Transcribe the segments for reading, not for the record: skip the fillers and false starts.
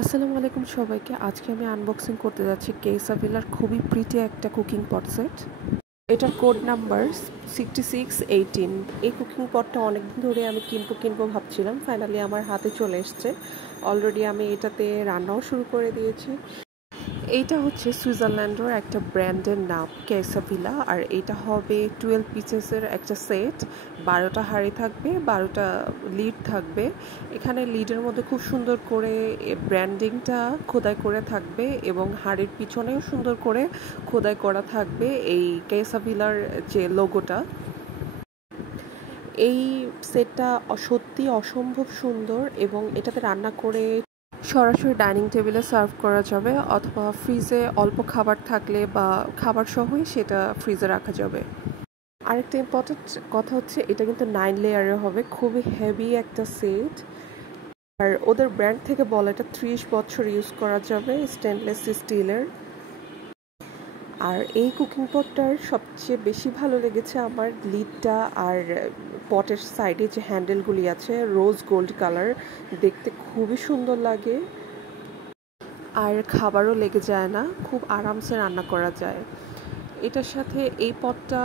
আসসালামু আলাইকুম সবাইকে। আজকে আমি আনবক্সিং করতে যাচ্ছি কেসাভিলার খুবই প্রিটি একটা কুকিং পট সেট। এটার কোড নাম্বার 6618। এই কুকিং পটটা অনেকদিন ধরে আমি কিনবো ভাবছিলাম, ফাইনালি আমার হাতে চলে এসছে। অলরেডি আমি এটাতে রান্নাও শুরু করে দিয়েছি। এইটা হচ্ছে সুইজারল্যান্ডের একটা ব্র্যান্ডের নাম কেসাভিলা, আর এটা হবে 12 পিসেসের একটা সেট। 12টা হাঁড়ি থাকবে, 12টা লিড থাকবে। এখানে লিডের মধ্যে খুব সুন্দর করে ব্র্যান্ডিংটা খোদাই করে থাকবে এবং হাঁড়ির পিছনেও সুন্দর করে খোদাই করা থাকবে এই কেসাভিলার যে লোগোটা। এই সেটটা সত্যি অসম্ভব সুন্দর এবং এটাতে রান্না করে সরাসরি ডাইনিং টেবিলে সার্ভ করা যাবে, অথবা ফ্রিজে অল্প খাবার থাকলে বা খাবার সহই সেটা ফ্রিজে রাখা যাবে। আরেকটা ইম্পর্টেন্ট কথা হচ্ছে, এটা কিন্তু 9 লেয়ারের হবে, খুবই হেভি একটা সেট। আর ওদের ব্র্যান্ড থেকে বলে এটা 30 বছর ইউজ করা যাবে, স্টেনলেস স্টিলের। আর এই কুকিং পটটার সবচেয়ে বেশি ভালো লেগেছে আমার লিডটা আর পটের সাইডে যে হ্যান্ডেলগুলি আছে রোজ গোল্ড কালার, দেখতে খুবই সুন্দর লাগে। আর খাবারও লেগে যায় না, খুব আরামসে রান্না করা যায়। এটার সাথে এই পটটা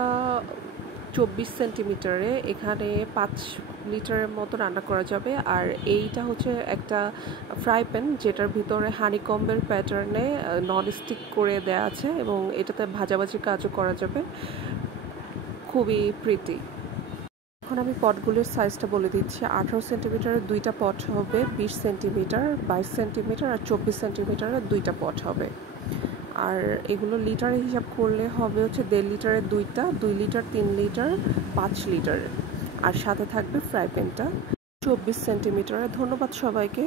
24 সেন্টিমিটারে, এখানে 5 লিটারের মতো রান্না করা যাবে। আর এইটা হচ্ছে একটা ফ্রাই প্যান, যেটার ভিতরে হানিকম্বের প্যাটার্নে নন স্টিক করে দেওয়া আছে এবং এটাতে ভাজাভাজির কাজও করা যাবে। খুবই প্রিটি। এখন আমি পটগুলির সাইজটা বলে দিচ্ছি। 18 সেন্টিমিটারের দুইটা পট হবে, 20 সেন্টিমিটার, 22 সেন্টিমিটার আর 24 সেন্টিমিটারের দুইটা পট হবে। আর এগুলো লিটারে হিসাব করলে হবে হচ্ছে 1.5 লিটারের দুইটা, 2 লিটার, 3 লিটার, 5 লিটার। আর সাথে থাকবে ফ্রাই প্যানটা 24 সেন্টিমিটারের। ধন্যবাদ সবাইকে।